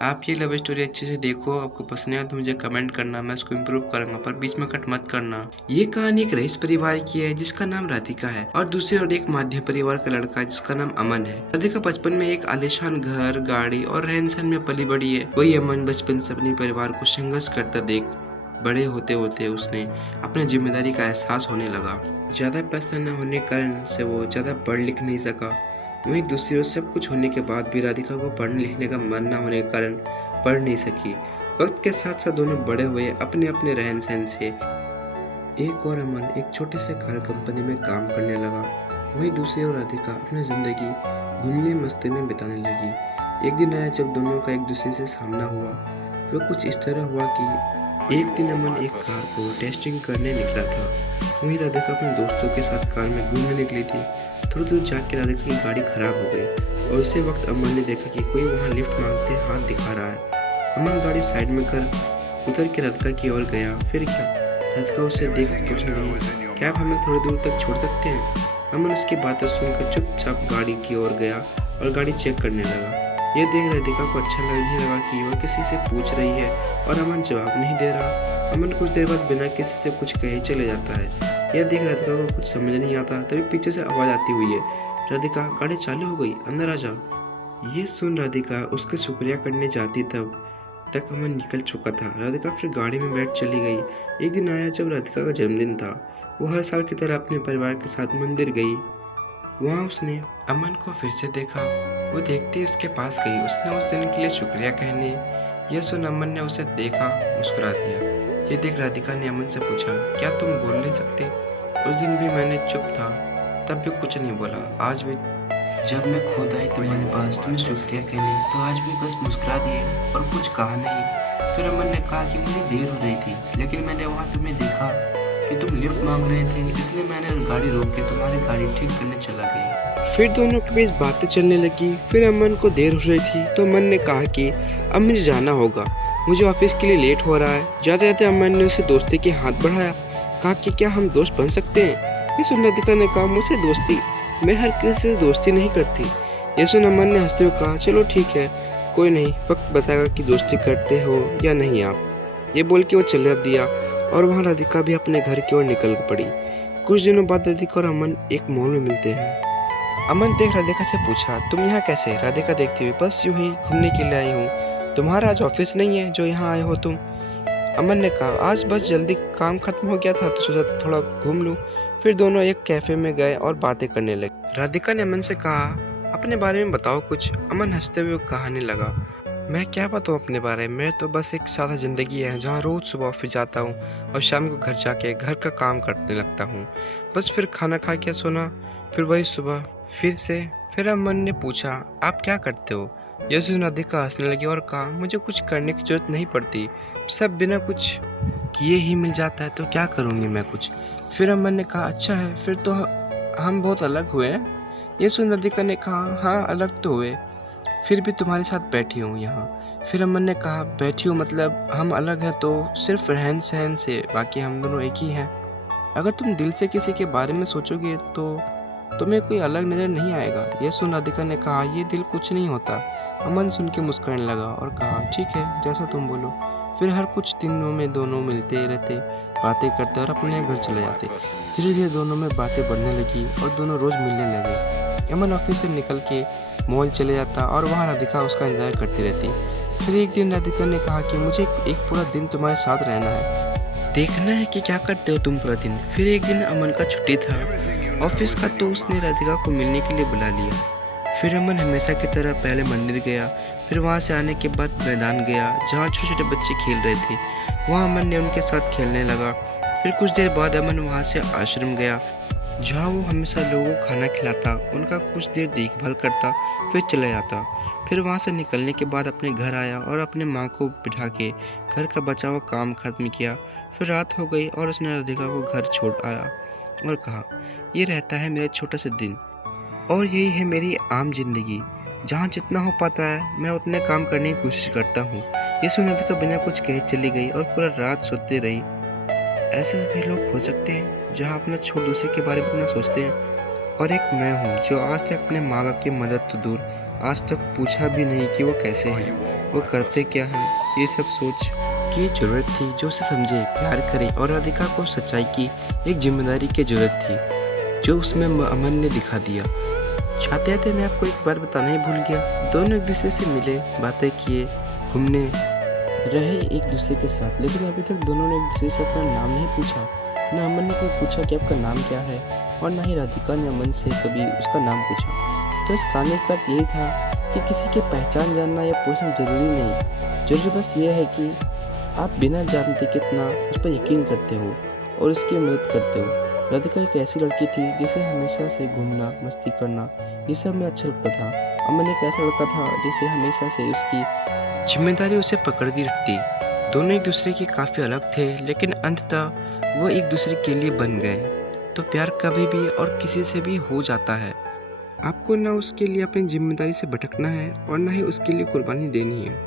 आप ये love story अच्छे से देखो, आपको पसंद आया तो मुझे कमेंट करना, मैं उसको इम्प्रूव करूंगा, पर बीच में कट मत करना। ये कहानी एक रईस परिवार की है जिसका नाम राधिका है और दूसरी ओर एक मध्य परिवार का लड़का है जिसका नाम अमन है। राधिका बचपन में एक आलीशान घर, गाड़ी और रहन सहन में पली बड़ी है। वही अमन बचपन से अपने परिवार को संघर्ष करता देख बड़े होते होते उसने अपनी जिम्मेदारी का एहसास होने लगा। ज्यादा पैसा न होने के कारण से वो ज्यादा पढ़ लिख नहीं सका। वहीं दूसरी ओर सब कुछ होने के बाद भी राधिका को पढ़ने लिखने का मन न होने के कारण पढ़ नहीं सकी। वक्त के साथ साथ दोनों बड़े हुए अपने अपने रहन सहन से। एक और अमन एक छोटे से कार कंपनी में काम करने लगा। वहीं दूसरी ओर राधिका अपनी जिंदगी घूमने मस्ती में बिताने लगी। एक दिन आया जब दोनों का एक दूसरे से सामना हुआ। वो कुछ इस तरह हुआ कि एक दिन अमन एक कार को टेस्टिंग करने निकला था। वहीं राधिका अपने दोस्तों के साथ कार में घूमने निकली थी। थोड़ी दूर जाकर राधिका की गाड़ी खराब हो गई और उसी वक्त अमन ने देखा कि कोई वहां लिफ्ट मांगते हाथ दिखा रहा है। अमन गाड़ी साइड में कर उतर के राधिका की ओर गया। फिर क्या? राधिका उसे देख पूछने लगी, क्या आप हमें थोड़ी दूर तक छोड़ सकते हैं? अमन उसकी बातें सुनकर चुपचाप गाड़ी की ओर गया और गाड़ी चेक करने लगा। यह देख राधिका को अच्छा नहीं लगा कि वह किसी से पूछ रही है और अमन जवाब नहीं दे रहा। अमन कुछ देर बाद बिना किसी से कुछ कहे चले जाता है। यह देख राधिका को कुछ समझ नहीं आता। तभी पीछे से आवाज आती हुई है, राधिका गाड़ी चालू हो गई, अंदर आ जाओ। ये सुन राधिका उसके शुक्रिया करने जाती तब तक अमन निकल चुका था। राधिका फिर गाड़ी में बैठ चली गई। एक दिन आया जब राधिका का जन्मदिन था। वो हर साल की तरह अपने परिवार के साथ मंदिर गई। वहाँ उसने अमन को फिर से देखा। वो देखते ही उसके पास गई। उसने उस दिन के लिए शुक्रिया कहने। यह सुन अमन ने उसे देखा, मुस्कुरा दिया। ये देख राधिका ने अमन से पूछा, क्या तुम बोल नहीं सकते? उस दिन भी मैंने चुप था, तब भी कुछ नहीं बोला। आज भी जब मैं खुद आई तुम्हारे पास तुम्हें शुक्रिया कहने तो आज भी बस मुस्कुरा दिए और कुछ कहा नहीं। फिर अमन ने कहा कि मुझे देर हो रही थी, लेकिन मैंने वहाँ तुम्हें देखा कि तुम लिफ्ट मांग रहे थे, इसलिए मैंने गाड़ी रोक के तुम्हारी गाड़ी ठीक करने चला गया। फिर दोनों के बीच बातें चलने लगी। फिर अमन को देर हो रही थी तो अमन ने कहा कि अब मुझे जाना होगा, मुझे ऑफिस के लिए लेट हो रहा है। जाते जाते अमन ने उसे दोस्ती के हाथ बढ़ाया, कहा कि क्या हम दोस्त बन सकते हैं? ये सुन राधिका ने कहा, मुझसे दोस्ती? मैं हर किसी से दोस्ती नहीं करती। ये सुन अमन ने हंसते हुए कहा, चलो ठीक है, कोई नहीं, वक्त बताएगा कि दोस्ती करते हो या नहीं आप। ये बोल के वो चला दिया और वहाँ राधिका भी अपने घर की ओर निकल पड़ी। कुछ दिनों बाद राधिका और अमन एक मॉल में मिलते हैं। अमन देख राधिका से पूछा, तुम यहाँ कैसे? राधिका देखती हुई, बस यूं ही घूमने के लिए आई हूँ। तुम्हारा आज ऑफिस नहीं है जो यहाँ आए हो तुम? अमन ने कहा, आज बस जल्दी काम खत्म हो गया था तो सोचा थोड़ा घूम लूं। फिर दोनों एक कैफे में गए और बातें करने लगे। राधिका ने अमन से कहा, अपने बारे में बताओ कुछ। अमन हंसते हुए कहने लगा, मैं क्या बताऊँ अपने बारे में, तो बस एक सादा जिंदगी है जहाँ रोज सुबह ऑफिस जाता हूँ और शाम को घर जाके घर का काम करने लगता हूँ। बस फिर खाना खा के सोना, फिर वही सुबह फिर से। फिर अमन ने पूछा, आप क्या करते हो? यह सुन राधिका हंसने लगी और कहा, मुझे कुछ करने की जरूरत नहीं पड़ती, सब बिना कुछ किए ही मिल जाता है, तो क्या करूँगी मैं कुछ। फिर अमन ने कहा, अच्छा है, फिर तो हम बहुत अलग हुए हैं। ये सुन राधिका ने कहा, हाँ अलग तो हुए, फिर भी तुम्हारे साथ बैठी हूँ यहाँ। फिर अमन ने कहा, बैठी हूँ मतलब हम अलग हैं तो सिर्फ रहन सहन से, बाकी हम दोनों एक ही हैं। अगर तुम दिल से किसी के बारे में सोचोगे तो तुम्हें कोई अलग नजर नहीं आएगा। ये सुन राधिका ने कहा, ये दिल कुछ नहीं होता। अमन सुन के मुस्कुराने लगा और कहा, ठीक है, जैसा तुम बोलो। फिर हर कुछ दिनों में दोनों मिलते रहते, बातें करते और अपने घर चले जाते। धीरे धीरे दोनों में बातें बढ़ने लगी और दोनों रोज मिलने लगे। अमन ऑफिस से निकल के मॉल चले जाता और वहाँ राधिका उसका इंतजार करती रहती। फिर एक दिन राधिका ने कहा कि मुझे एक पूरा दिन तुम्हारे साथ रहना है, देखना है कि क्या करते हो तुम पूरा दिन। फिर एक दिन अमन का छुट्टी था ऑफिस का, तो उसने राधिका को मिलने के लिए बुला लिया। फिर अमन हमेशा की तरह पहले मंदिर गया, फिर वहाँ से आने के बाद मैदान गया जहाँ छोटे छोटे बच्चे खेल रहे थे। वहाँ अमन ने उनके साथ खेलने लगा। फिर कुछ देर बाद अमन वहाँ से आश्रम गया जहाँ वो हमेशा लोगों को खाना खिलाता, उनका कुछ देर देखभाल करता, फिर चला जाता। फिर वहाँ से निकलने के बाद अपने घर आया और अपने माँ को बिठा के घर का बचा हुआ काम खत्म किया। फिर रात हो गई और उसने राधिका को घर छोड़ आया और कहा, ये रहता है मेरा छोटा सा दिन और यही है मेरी आम जिंदगी, जहाँ जितना हो पाता है मैं उतने काम करने की कोशिश करता हूँ। ये सुन राधिका बिना कुछ कहे चली गई और पूरा रात सोती रही। ऐसे भी लोग हो सकते हैं जहाँ अपना छोड़ दूसरे के बारे में इतना सोचते हैं। और एक मैं हूँ जो आज तक अपने माँ बाप की मदद तो दूर, आज तक पूछा भी नहीं कि वो कैसे हैं। वो करते क्या हैं, ये सब सोच की जरूरत थी जो उसे समझे, प्यार करे। और राधिका को सच्चाई की एक जिम्मेदारी की जरूरत थी जो उसमें अमन ने दिखा दिया। चाहते थे मैं आपको एक बार बताना ही भूल गया, दोनों एक दूसरे से मिले, बातें किए, घूमने रहे एक दूसरे के साथ, लेकिन अभी तक दोनों ने एक दूसरे से अपना नाम नहीं पूछा। ना अमन ने कभी पूछा कि आपका नाम क्या है, और ना ही राधिका ने अमन से कभी उसका नाम पूछा। तो इस कहानी का अर्थ यही था कि किसी की पहचान जानना या पूछना जरूरी नहीं, जरूरी बस ये है कि आप बिना जानते कितना उस पर यकीन करते हो और उसकी मदद करते हो। राधिका एक ऐसी लड़की थी जिसे हमेशा से घूमना, मस्ती करना, ये सब में अच्छा लगता था। अमन एक ऐसा लड़का था जिसे हमेशा से उसकी जिम्मेदारी उसे पकड़ती रखती। दोनों एक दूसरे के काफ़ी अलग थे, लेकिन अंततः वो एक दूसरे के लिए बन गए। तो प्यार कभी भी और किसी से भी हो जाता है। आपको ना उसके लिए अपनी जिम्मेदारी से भटकना है और ना ही उसके लिए कुर्बानी देनी है।